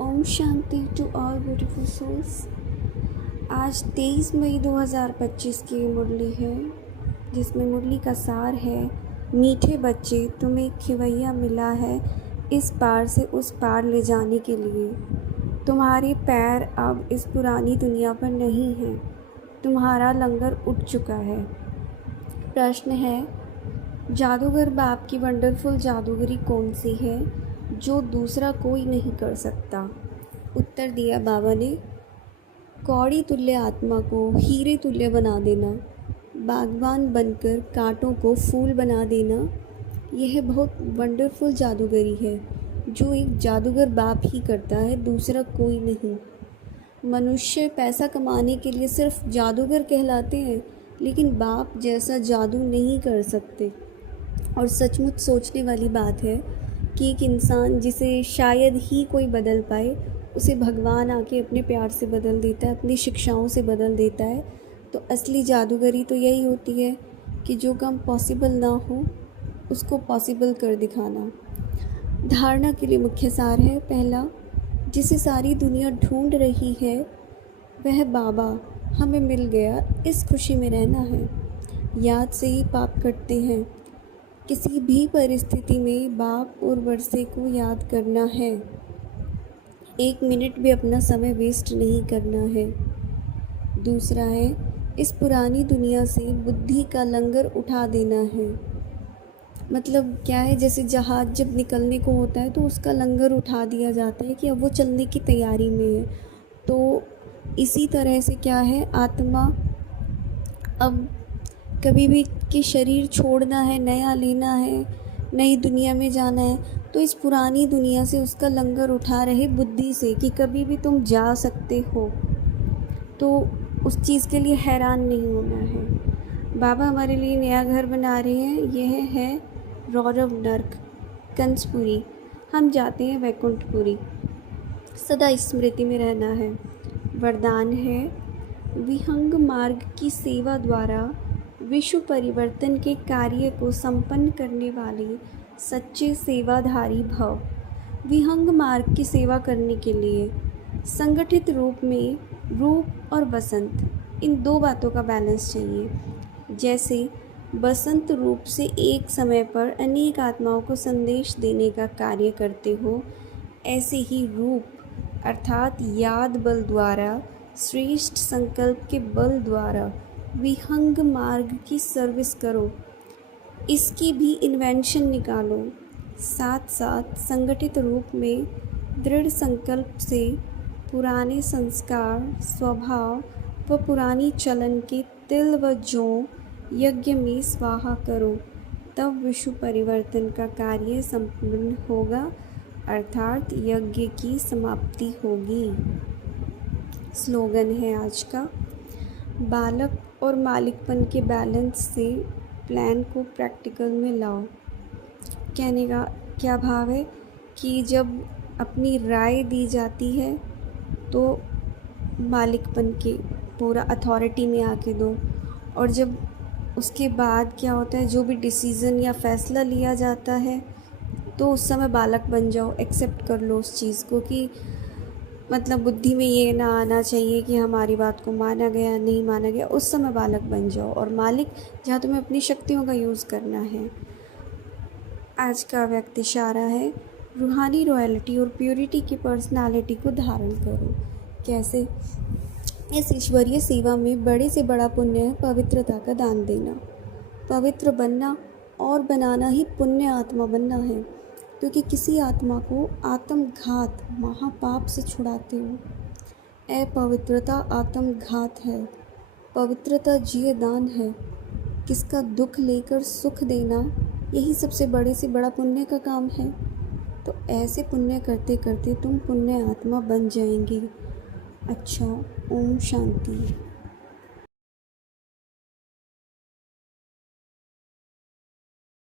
Om Shanti to all beautiful souls. आज 23 मई 2025 की मुरली है, जिसमें मुरली का सार है, मीठे बच्चे तुम्हें खिवैया मिला है इस पार से उस पार ले जाने के लिए। तुम्हारे पैर अब इस पुरानी दुनिया पर नहीं हैं, तुम्हारा लंगर उठ चुका है। प्रश्न है, जादूगर बाप की वंडरफुल जादूगरी कौन सी है जो दूसरा कोई नहीं कर सकता? उत्तर दिया बाबा ने, कौड़ी तुल्य आत्मा को हीरे तुल्य बना देना, बागवान बनकर कांटों को फूल बना देना, यह बहुत वंडरफुल जादूगरी है जो एक जादूगर बाप ही करता है, दूसरा कोई नहीं। मनुष्य पैसा कमाने के लिए सिर्फ जादूगर कहलाते हैं, लेकिन बाप जैसा जादू नहीं कर सकते। और सचमुच सोचने वाली बात है कि एक इंसान जिसे शायद ही कोई बदल पाए, उसे भगवान आके अपने प्यार से बदल देता है, अपनी शिक्षाओं से बदल देता है। तो असली जादूगरी तो यही होती है कि जो काम पॉसिबल ना हो उसको पॉसिबल कर दिखाना। धारणा के लिए मुख्य सार है, पहला, जिसे सारी दुनिया ढूंढ रही है वह बाबा हमें मिल गया, इस खुशी में रहना है। याद से ही पाप कटते हैं। किसी भी परिस्थिति में बाप और वर्षे को याद करना है। 1 मिनट भी अपना समय वेस्ट नहीं करना है। दूसरा है, इस पुरानी दुनिया से बुद्धि का लंगर उठा देना है। मतलब क्या है, जैसे जहाज़ जब निकलने को होता है तो उसका लंगर उठा दिया जाता है कि अब वो चलने की तैयारी में है। तो इसी तरह से क्या है, आत्मा अब कभी भी कि शरीर छोड़ना है, नया लेना है, नई दुनिया में जाना है, तो इस पुरानी दुनिया से उसका लंगर उठा रहे बुद्धि से कि कभी भी तुम जा सकते हो। तो उस चीज़ के लिए हैरान नहीं होना है। बाबा हमारे लिए नया घर बना रहे हैं। यह है रौरव नर्क, कंसपुरी। हम जाते हैं वैकुंठपुरी। सदा स्मृति में रहना है। वरदान है, विहंग मार्ग की सेवा द्वारा विश्व परिवर्तन के कार्य को संपन्न करने वाले सच्चे सेवाधारी भव। विहंग मार्ग की सेवा करने के लिए संगठित रूप में रूप और बसंत, इन दो बातों का बैलेंस चाहिए। जैसे बसंत रूप से एक समय पर अनेक आत्माओं को संदेश देने का कार्य करते हो, ऐसे ही रूप अर्थात याद बल द्वारा, श्रेष्ठ संकल्प के बल द्वारा विहंग मार्ग की सर्विस करो। इसकी भी इन्वेंशन निकालो। साथ साथ संगठित रूप में दृढ़ संकल्प से पुराने संस्कार, स्वभाव व पुरानी चलन के तिल व जौ यज्ञ में स्वाहा करो। तब विश्व परिवर्तन का कार्य संपूर्ण होगा, अर्थात यज्ञ की समाप्ति होगी। स्लोगन है आज का, बालक और मालिकपन के बैलेंस से प्लान को प्रैक्टिकल में लाओ। कहने का क्या भाव है कि जब अपनी राय दी जाती है तो मालिकपन के पूरा अथॉरिटी में आके दो, और जब उसके बाद क्या होता है, जो भी डिसीज़न या फ़ैसला लिया जाता है तो उस समय बालक बन जाओ, एक्सेप्ट कर लो उस चीज़ को कि मतलब बुद्धि में ये ना आना चाहिए कि हमारी बात को माना गया नहीं माना गया। उस समय बालक बन जाओ और मालिक, जहाँ तुम्हें अपनी शक्तियों का यूज़ करना है। आज का व्यक्ति इशारा है, रूहानी रॉयल्टी और प्योरिटी की पर्सनालिटी को धारण करो। कैसे? इस ईश्वरीय सेवा में बड़े से बड़ा पुण्य है पवित्रता का दान देना। पवित्र बनना और बनाना ही पुण्य आत्मा बनना है, क्योंकि किसी आत्मा को आत्मघात महापाप से छुड़ाते हो। अपवित्रता आत्मघात है, पवित्रता जिये दान है। किसका दुख लेकर सुख देना, यही सबसे बड़े से बड़ा पुण्य का काम है। तो ऐसे पुण्य करते करते तुम पुण्य आत्मा बन जाएंगे। अच्छा, ओम शांति।